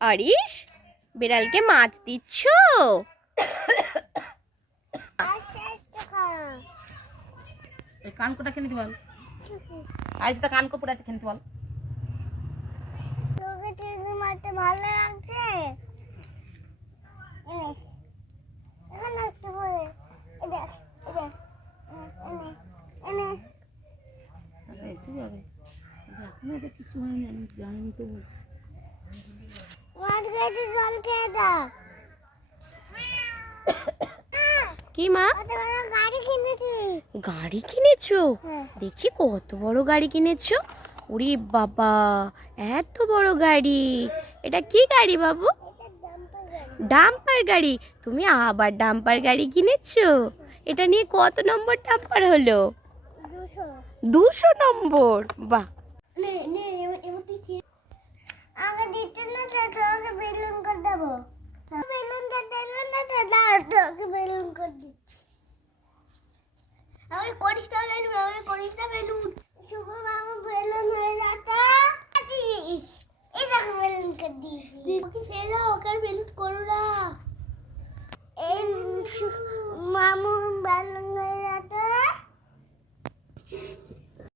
আরিস বিড়ালকে মাছ দিচ্ছ? এই কানকোটা কিনে বল। আজ তো কানকো পড়ে আছে কিনতে বল। তোকে চিংড়ি মাছটা ভালো লাগছে এখানে কিছু হয়নি আমি জানিনি তো। জল খেয়ে দাও। কি মা? গাড়ি কিনেছি। গাড়ি কিনেছো? হ্যাঁ। দেখি কত বড় গাড়ি কিনেছো? ওরে বাবা এত বড় গাড়ি। এটা কি গাড়ি বাবু? ডাম্পার গাড়ি। তুমি আবার ডাম্পার গাড়ি কিনেছো? এটা নিয়ে কত নম্বর ডাম্পার হলো? দুশো। দুশো নম্বর। বাহ মামুন শুভ বেলুন হয়ে বেলুন করে সে ওকে বেলুন মামু বেলুন